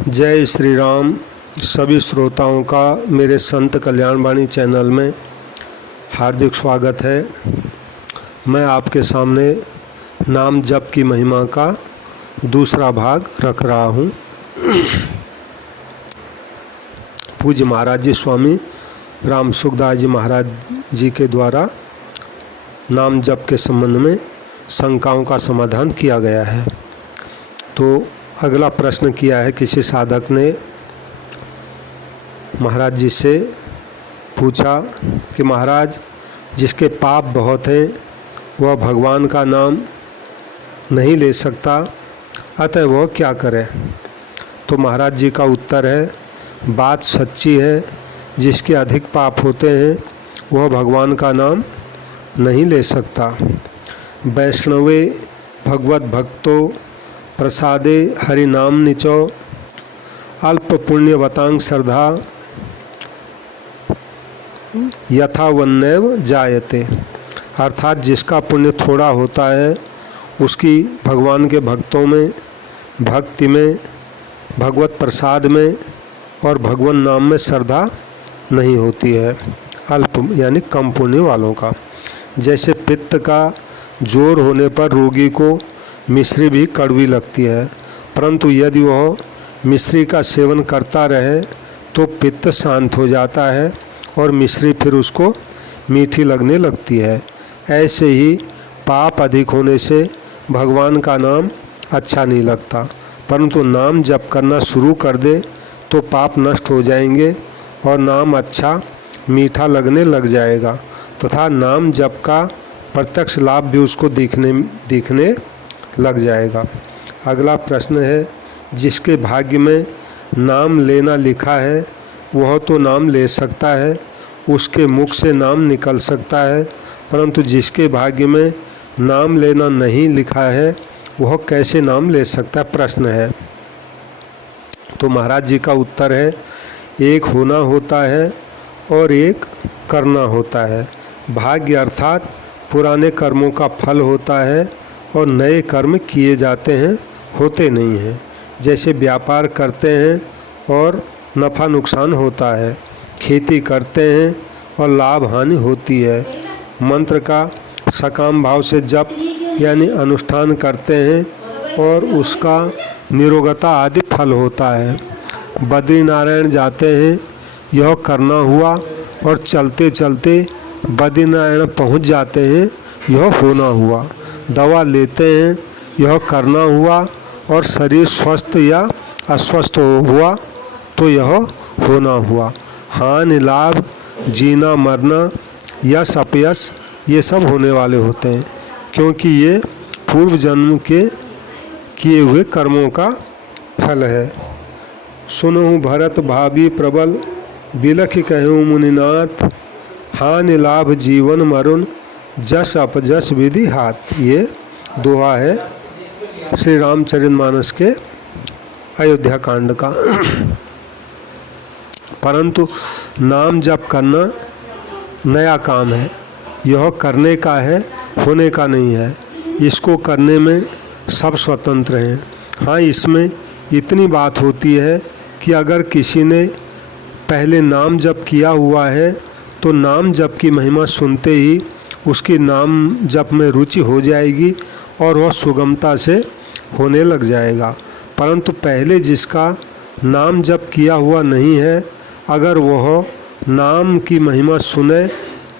जय श्री राम। सभी श्रोताओं का मेरे संत कल्याणवाणी चैनल में हार्दिक स्वागत है। मैं आपके सामने नाम जप की महिमा का दूसरा भाग रख रहा हूँ। पूज्य महाराज जी स्वामी राम सुखदास जी महाराज जी के द्वारा नाम जप के संबंध में शंकाओं का समाधान किया गया है। तो अगला प्रश्न किया है, किसी साधक ने महाराज जी से पूछा कि महाराज, जिसके पाप बहुत हैं वह भगवान का नाम नहीं ले सकता, अतः वह क्या करे? तो महाराज जी का उत्तर है, बात सच्ची है। जिसके अधिक पाप होते हैं वह भगवान का नाम नहीं ले सकता। वैष्णवे भगवत भक्तो प्रसादे हरि नाम निचो अल्प पुण्यवतांग श्रद्धा यथा वन्नैव जायते। अर्थात जिसका पुण्य थोड़ा होता है उसकी भगवान के भक्तों में, भक्ति में, भगवत प्रसाद में और भगवान नाम में श्रद्धा नहीं होती है। अल्प यानी कम पुण्य वालों का। जैसे पित्त का जोर होने पर रोगी को मिश्री भी कड़वी लगती है, परंतु यदि वह मिश्री का सेवन करता रहे तो पित्त शांत हो जाता है और मिश्री फिर उसको मीठी लगने लगती है। ऐसे ही पाप अधिक होने से भगवान का नाम अच्छा नहीं लगता, परंतु नाम जप करना शुरू कर दे तो पाप नष्ट हो जाएंगे और नाम अच्छा मीठा लगने लग जाएगा तथा नाम जप का प्रत्यक्ष लाभ भी उसको दिखने लग जाएगा। अगला प्रश्न है, जिसके भाग्य में नाम लेना लिखा है वह तो नाम ले सकता है, उसके मुख से नाम निकल सकता है, परंतु जिसके भाग्य में नाम लेना नहीं लिखा है वह कैसे नाम ले सकता है? प्रश्न है। तो महाराज जी का उत्तर है, एक होना होता है और एक करना होता है। भाग्य अर्थात पुराने कर्मों का फल होता है और नए कर्म किए जाते हैं, होते नहीं हैं। जैसे व्यापार करते हैं और नफ़ा नुकसान होता है, खेती करते हैं और लाभ हानि होती है, मंत्र का सकाम भाव से जप यानी अनुष्ठान करते हैं और उसका निरोगता आदि फल होता है। बद्रीनारायण जाते हैं, यह करना हुआ, और चलते चलते बद्रीनारायण पहुंच जाते हैं, यह होना हुआ। दवा लेते हैं, यह करना हुआ, और शरीर स्वस्थ या अस्वस्थ हुआ तो यह होना हुआ। हानि लाभ, जीना मरना, यश अपयश, ये सब होने वाले होते हैं, क्योंकि ये पूर्व जन्म के किए हुए कर्मों का फल है। सुनहु भरत भाभी प्रबल, बिलख कहूँ मुनिनाथ, हानि लाभ जीवन मरुन, जस अपजस विधि हाथ। ये दोहा है श्री रामचरितमानस के अयोध्या कांड का। परंतु नाम जप करना नया काम है, यह करने का है, होने का नहीं है। इसको करने में सब स्वतंत्र हैं। हाँ, इसमें इतनी बात होती है कि अगर किसी ने पहले नाम जप किया हुआ है तो नाम जप की महिमा सुनते ही उसकी नाम जप में रुचि हो जाएगी और वह सुगमता से होने लग जाएगा। परंतु पहले जिसका नाम जप किया हुआ नहीं है, अगर वह नाम की महिमा सुने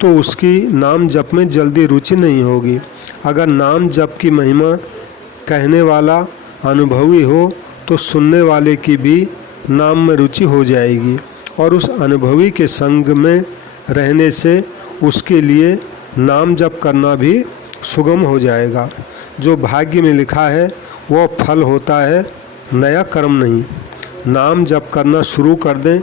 तो उसकी नाम जप में जल्दी रुचि नहीं होगी। अगर नाम जप की महिमा कहने वाला अनुभवी हो तो सुनने वाले की भी नाम में रुचि हो जाएगी और उस अनुभवी के संग में रहने से उसके लिए नाम जप करना भी सुगम हो जाएगा। जो भाग्य में लिखा है वो फल होता है, नया कर्म नहीं। नाम जप करना शुरू कर दें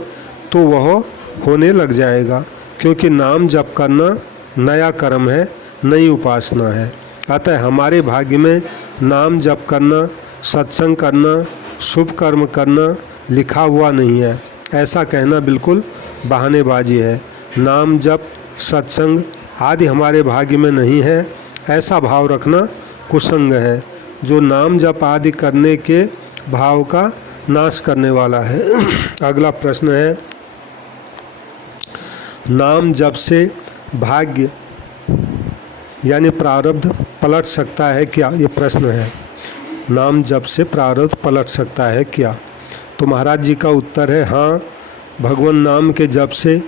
तो वह होने लग जाएगा, क्योंकि नाम जप करना नया कर्म है, नई उपासना है। अतः हमारे भाग्य में नाम जप करना, सत्संग करना, शुभ कर्म करना लिखा हुआ नहीं है। ऐसा कहना बिल्कुल बहानेबाजी है। नाम जप, सत्संग आदि हमारे भाग्य में नहीं है, ऐसा भाव रखना कुसंग है। जो नाम जप आदि करने के भाव का नाश करने वाला है। अगला प्रश्न है, नाम जप से भाग्य यानी प्रारब्ध पलट सकता है क्या? ये प्रश्न है। नाम जप से प्रारब्ध पलट सकता है क्या? तो महाराज जी का उत्तर है हाँ, भगवान नाम के जप से,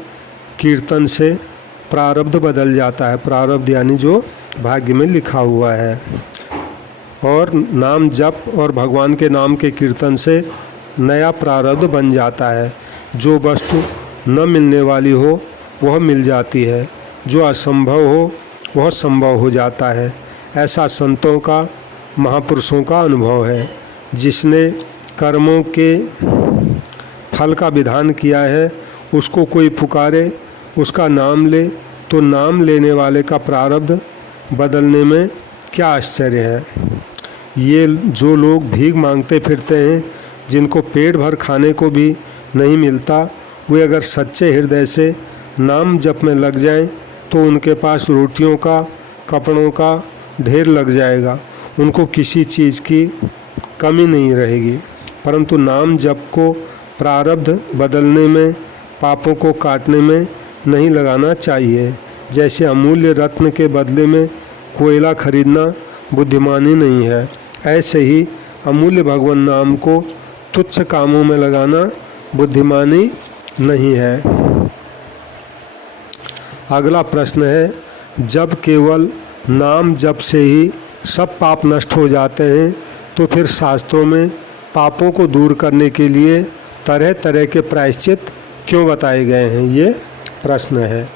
कीर्तन से प्रारब्ध बदल जाता है। प्रारब्ध यानी जो भाग्य में लिखा हुआ है। और नाम जप और भगवान के नाम के कीर्तन से नया प्रारब्ध बन जाता है। जो वस्तु न मिलने वाली हो वह मिल जाती है, जो असंभव हो वह संभव हो जाता है। ऐसा संतों का, महापुरुषों का अनुभव है। जिसने कर्मों के फल का विधान किया है, उसको कोई पुकारे, उसका नाम ले, तो नाम लेने वाले का प्रारब्ध बदलने में क्या आश्चर्य है। ये जो लोग भीख मांगते फिरते हैं, जिनको पेट भर खाने को भी नहीं मिलता, वे अगर सच्चे हृदय से नाम जप में लग जाएं, तो उनके पास रोटियों का, कपड़ों का ढेर लग जाएगा। उनको किसी चीज़ की कमी नहीं रहेगी। परंतु नाम जप को प्रारब्ध बदलने में, पापों को काटने में नहीं लगाना चाहिए। जैसे अमूल्य रत्न के बदले में कोयला खरीदना बुद्धिमानी नहीं है, ऐसे ही अमूल्य भगवान नाम को तुच्छ कामों में लगाना बुद्धिमानी नहीं है। अगला प्रश्न है, जब केवल नाम जप से ही सब पाप नष्ट हो जाते हैं, तो फिर शास्त्रों में पापों को दूर करने के लिए तरह तरह के प्रायश्चित क्यों बताए गए हैं? ये प्रश्न है।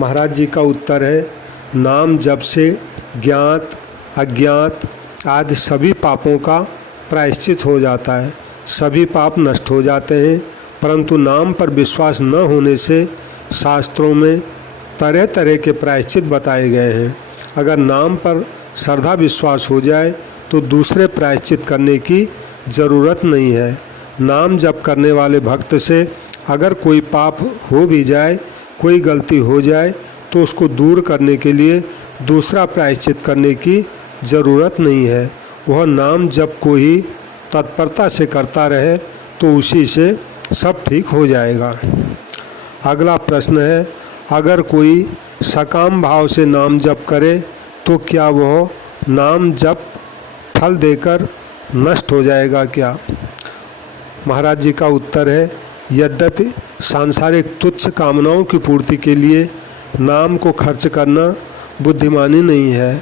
महाराज जी का उत्तर है, नाम जप से ज्ञात, अज्ञात आदि सभी पापों का प्रायश्चित हो जाता है। सभी पाप नष्ट हो जाते हैं। परंतु नाम पर विश्वास न होने से शास्त्रों में तरह तरह के प्रायश्चित बताए गए हैं। अगर नाम पर श्रद्धा विश्वास हो जाए तो दूसरे प्रायश्चित करने की ज़रूरत नहीं है। नाम जप करने वाले भक्त से अगर कोई पाप हो भी जाए, कोई गलती हो जाए, तो उसको दूर करने के लिए दूसरा प्रायश्चित करने की ज़रूरत नहीं है। वह नाम जप को ही तत्परता से करता रहे तो उसी से सब ठीक हो जाएगा। अगला प्रश्न है, अगर कोई सकाम भाव से नाम जप करे तो क्या वह नाम जप फल देकर नष्ट हो जाएगा क्या? महाराज जी का उत्तर है, यद्यपि सांसारिक तुच्छ कामनाओं की पूर्ति के लिए नाम को खर्च करना बुद्धिमानी नहीं है,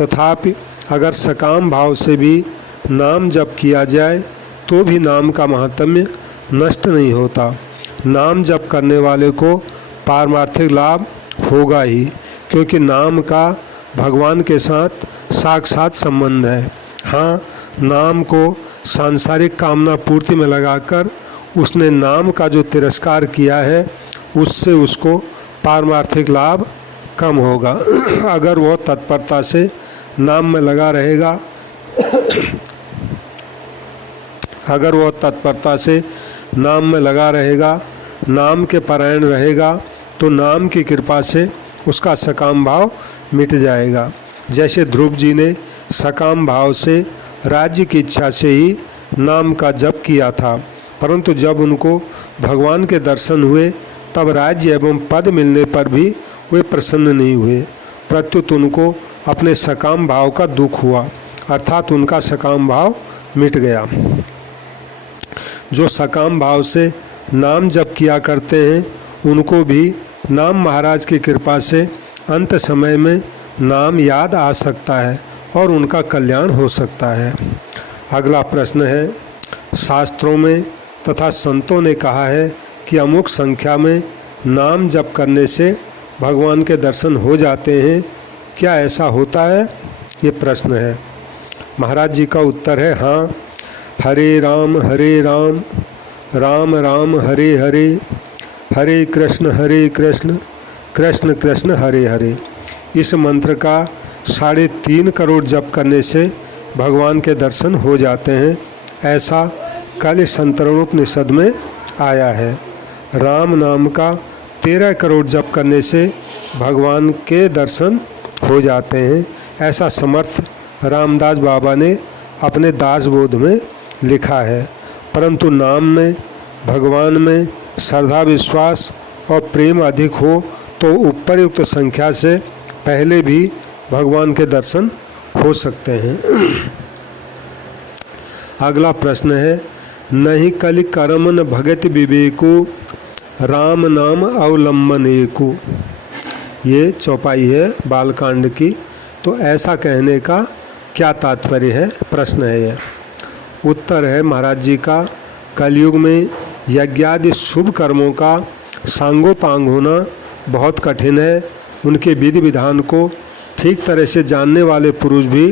तथापि अगर सकाम भाव से भी नाम जप किया जाए तो भी नाम का महात्म्य नष्ट नहीं होता। नाम जप करने वाले को पारमार्थिक लाभ होगा ही, क्योंकि नाम का भगवान के साथ साक्षात संबंध है। हाँ, नाम को सांसारिक कामना पूर्ति में लगाकर उसने नाम का जो तिरस्कार किया है, उससे उसको पारमार्थिक लाभ कम होगा। अगर वह तत्परता से नाम में लगा रहेगा अगर वह तत्परता से नाम में लगा रहेगा, नाम के परायण रहेगा, तो नाम की कृपा से उसका सकाम भाव मिट जाएगा। जैसे ध्रुव जी ने सकाम भाव से राज्य की इच्छा से ही नाम का जप किया था, परंतु जब उनको भगवान के दर्शन हुए तब राज्य एवं पद मिलने पर भी वे प्रसन्न नहीं हुए। प्रत्युत उनको अपने सकाम भाव का दुख हुआ, अर्थात उनका सकाम भाव मिट गया। जो सकाम भाव से नाम जप किया करते हैं उनको भी नाम महाराज की कृपा से अंत समय में नाम याद आ सकता है और उनका कल्याण हो सकता है। अगला प्रश्न है, शास्त्रों में तथा संतों ने कहा है कि अमुक संख्या में नाम जप करने से भगवान के दर्शन हो जाते हैं, क्या ऐसा होता है? ये प्रश्न है। महाराज जी का उत्तर है हाँ। हरे राम राम राम हरे हरे, हरे कृष्ण कृष्ण कृष्ण हरे हरे। इस मंत्र का 3.5 करोड़ जप करने से भगवान के दर्शन हो जाते हैं, ऐसा कल संतरणोपनिषद में आया है। राम नाम का 13 करोड़ जप करने से भगवान के दर्शन हो जाते हैं, ऐसा समर्थ रामदास बाबा ने अपने दासबोध में लिखा है। परंतु नाम में, भगवान में श्रद्धा, विश्वास और प्रेम अधिक हो तो उपरयुक्त संख्या से पहले भी भगवान के दर्शन हो सकते हैं। अगला प्रश्न है, नहीं कलि कर्म न भगति विवेको, राम नाम अवलंबन एको। ये चौपाई है बालकांड की। तो ऐसा कहने का क्या तात्पर्य है, प्रश्न है यह। उत्तर है महाराज जी का, कलयुग में यज्ञादि शुभ कर्मों का सांगोपांग होना बहुत कठिन है। उनके विधि विधान को ठीक तरह से जानने वाले पुरुष भी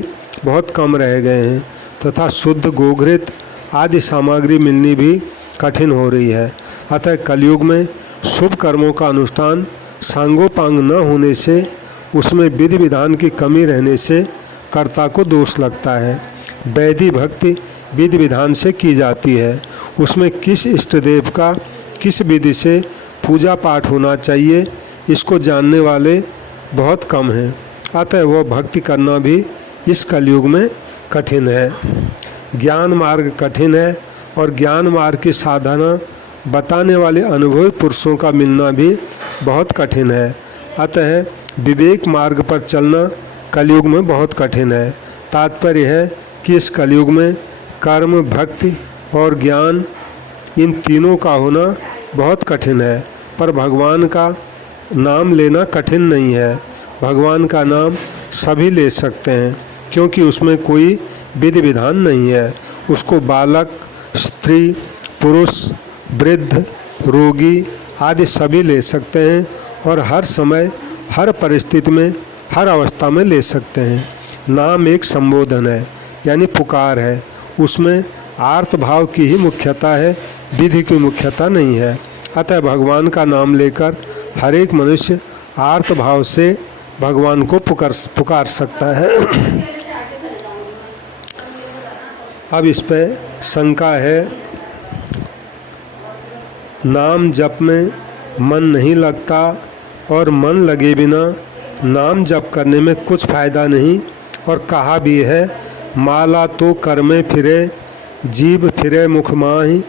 बहुत कम रह गए हैं तथा शुद्ध गोघृत आदि सामग्री मिलनी भी कठिन हो रही है। अतः कलयुग में शुभ कर्मों का अनुष्ठान सांगोपांग न होने से, उसमें विधि विधान की कमी रहने से कर्ता को दोष लगता है। वैधि भक्ति विधि विधान से की जाती है, उसमें किस इष्ट देव का किस विधि से पूजा पाठ होना चाहिए इसको जानने वाले बहुत कम हैं। अतः वह भक्ति करना भी इस कलयुग में कठिन है। ज्ञान मार्ग कठिन है और ज्ञान मार्ग की साधना बताने वाले अनुभवी पुरुषों का मिलना भी बहुत कठिन है। अतः विवेक मार्ग पर चलना कलयुग में बहुत कठिन है। तात्पर्य है कि इस कलयुग में कर्म, भक्ति और ज्ञान इन तीनों का होना बहुत कठिन है, पर भगवान का नाम लेना कठिन नहीं है। भगवान का नाम सभी ले सकते हैं क्योंकि उसमें कोई विधि विधान नहीं है। उसको बालक, स्त्री, पुरुष, वृद्ध, रोगी आदि सभी ले सकते हैं और हर समय, हर परिस्थिति में, हर अवस्था में ले सकते हैं। नाम एक संबोधन है, यानी पुकार है। उसमें आर्त भाव की ही मुख्यता है, विधि की मुख्यता नहीं है। अतः भगवान का नाम लेकर हर एक मनुष्य आर्त भाव से भगवान को पुकार सकता है। अब इस पे शंका है, नाम जप में मन नहीं लगता और मन लगे बिना नाम जप करने में कुछ फायदा नहीं। और कहा भी है, माला तो कर में फिरे, जीभ फिरे मुख माही,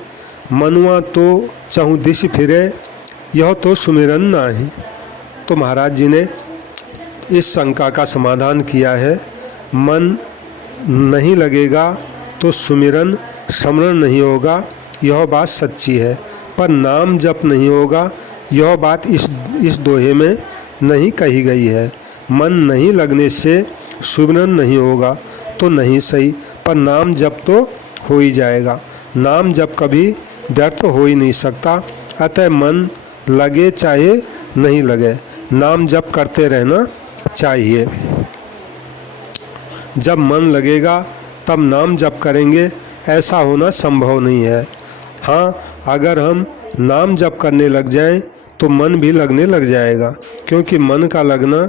मनुआ तो चहु दिश फिरे, यह तो सुमिरन नाही। तो महाराज जी ने इस शंका का समाधान किया है। मन नहीं लगेगा तो सुमिरन, स्मरण नहीं होगा, यह बात सच्ची है। पर नाम जप नहीं होगा, यह बात इस दोहे में नहीं कही गई है। मन नहीं लगने से सुमिरन नहीं होगा तो नहीं सही, पर नाम जप तो हो ही जाएगा। नाम जप कभी व्यर्थ हो ही नहीं सकता। अतः मन लगे चाहे नहीं लगे, नाम जप करते रहना चाहिए। जब मन लगेगा तब नाम जप करेंगे, ऐसा होना संभव नहीं है। हाँ, अगर हम नाम जप करने लग जाएं तो मन भी लगने लग जाएगा, क्योंकि मन का लगना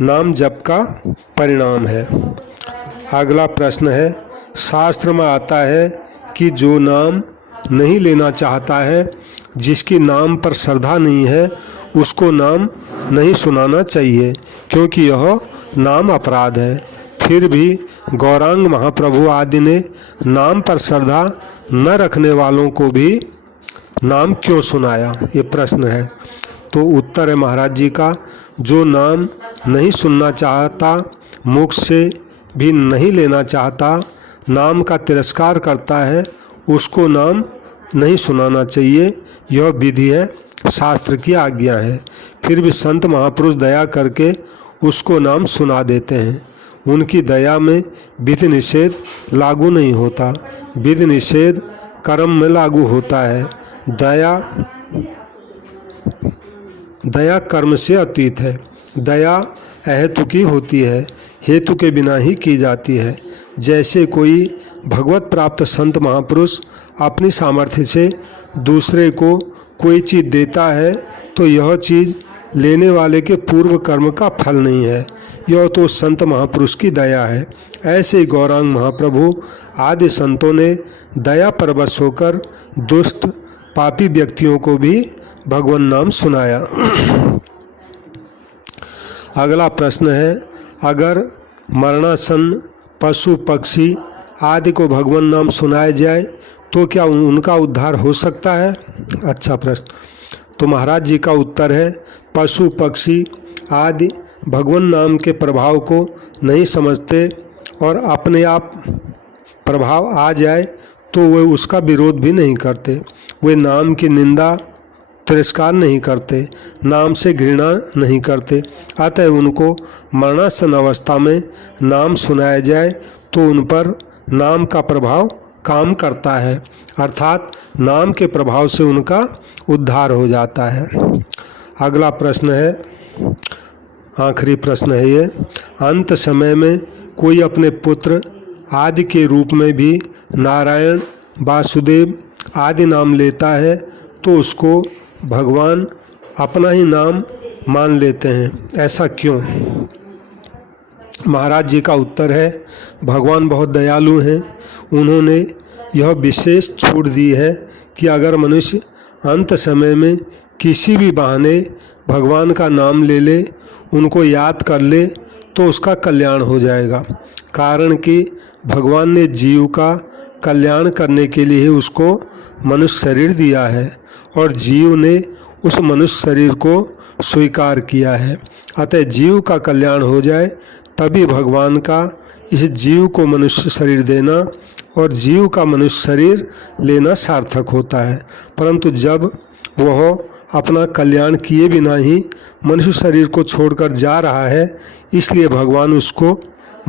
नाम जप का परिणाम है। अगला प्रश्न है, शास्त्र में आता है कि जो नाम नहीं लेना चाहता है, जिसकी नाम पर श्रद्धा नहीं है, उसको नाम नहीं सुनाना चाहिए, क्योंकि यह नाम अपराध है। फिर भी गौरांग महाप्रभु आदि ने नाम पर श्रद्धा न रखने वालों को भी नाम क्यों सुनाया, ये प्रश्न है। तो उत्तर है महाराज जी का, जो नाम नहीं सुनना चाहता, मुख से भी नहीं लेना चाहता, नाम का तिरस्कार करता है, उसको नाम नहीं सुनाना चाहिए। यह विधि है, शास्त्र की आज्ञा है। फिर भी संत महापुरुष दया करके उसको नाम सुना देते हैं। उनकी दया में विधि निषेध लागू नहीं होता, विधि निषेध कर्म में लागू होता है। दया कर्म से अतीत है। दया अहेतु की होती है, हेतु के बिना ही की जाती है। जैसे कोई भगवत प्राप्त संत महापुरुष अपनी सामर्थ्य से दूसरे को कोई चीज़ देता है तो यह चीज़ लेने वाले के पूर्व कर्म का फल नहीं है, यह तो संत महापुरुष की दया है। ऐसे ही गौरांग महाप्रभु आदि संतों ने दया परवश होकर दुष्ट पापी व्यक्तियों को भी भगवान नाम सुनाया। अगला प्रश्न है, अगर मरणासन पशु पक्षी आदि को भगवान नाम सुनाया जाए तो क्या उनका उद्धार हो सकता है? अच्छा प्रश्न। तो महाराज जी का उत्तर है, पशु पक्षी आदि भगवान नाम के प्रभाव को नहीं समझते और अपने आप प्रभाव आ जाए तो वे उसका विरोध भी नहीं करते। वे नाम की निंदा तिरस्कार नहीं करते, नाम से घृणा नहीं करते। अतः उनको मरणासन अवस्था में नाम सुनाया जाए तो उन पर नाम का प्रभाव काम करता है, अर्थात नाम के प्रभाव से उनका उद्धार हो जाता है। अगला प्रश्न है, आखिरी प्रश्न है ये, अंत समय में कोई अपने पुत्र आदि के रूप में भी नारायण, वासुदेव आदि नाम लेता है तो उसको भगवान अपना ही नाम मान लेते हैं, ऐसा क्यों? महाराज जी का उत्तर है, भगवान बहुत दयालु हैं। उन्होंने यह विशेष छूट दी है कि अगर मनुष्य अंत समय में किसी भी बहाने भगवान का नाम ले ले, उनको याद कर ले तो उसका कल्याण हो जाएगा। कारण कि भगवान ने जीव का कल्याण करने के लिए उसको मनुष्य शरीर दिया है और जीव ने उस मनुष्य शरीर को स्वीकार किया है। अतः जीव का कल्याण हो जाए तभी भगवान का इस जीव को मनुष्य शरीर देना और जीव का मनुष्य शरीर लेना सार्थक होता है। परंतु जब वह अपना कल्याण किए बिना ही मनुष्य शरीर को छोड़कर जा रहा है, इसलिए भगवान उसको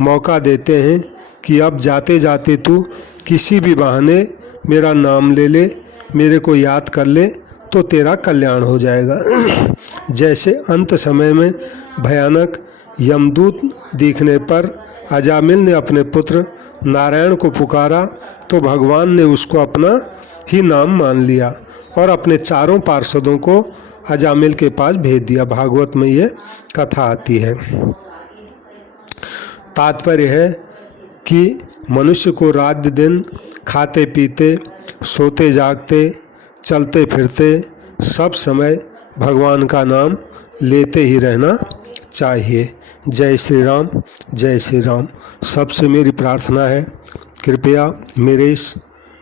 मौका देते हैं कि अब जाते जाते तू किसी भी बहाने मेरा नाम ले ले, मेरे को याद कर ले तो तेरा कल्याण हो जाएगा। जैसे अंत समय में भयानक यमदूत दिखने पर अजामिल ने अपने पुत्र नारायण को पुकारा तो भगवान ने उसको अपना ही नाम मान लिया और अपने चारों पार्षदों को अजामिल के पास भेज दिया। भागवत में ये कथा आती है। तात्पर्य है कि मनुष्य को रात दिन खाते पीते, सोते जागते, चलते फिरते सब समय भगवान का नाम लेते ही रहना चाहिए। जय श्री राम, जय श्री राम। सबसे मेरी प्रार्थना है, कृपया मेरे इस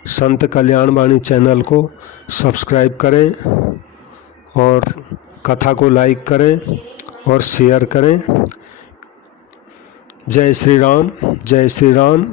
संत कल्याण वाणी चैनल को सब्सक्राइब करें और कथा को लाइक करें और शेयर करें। जय श्री राम, जय श्री राम।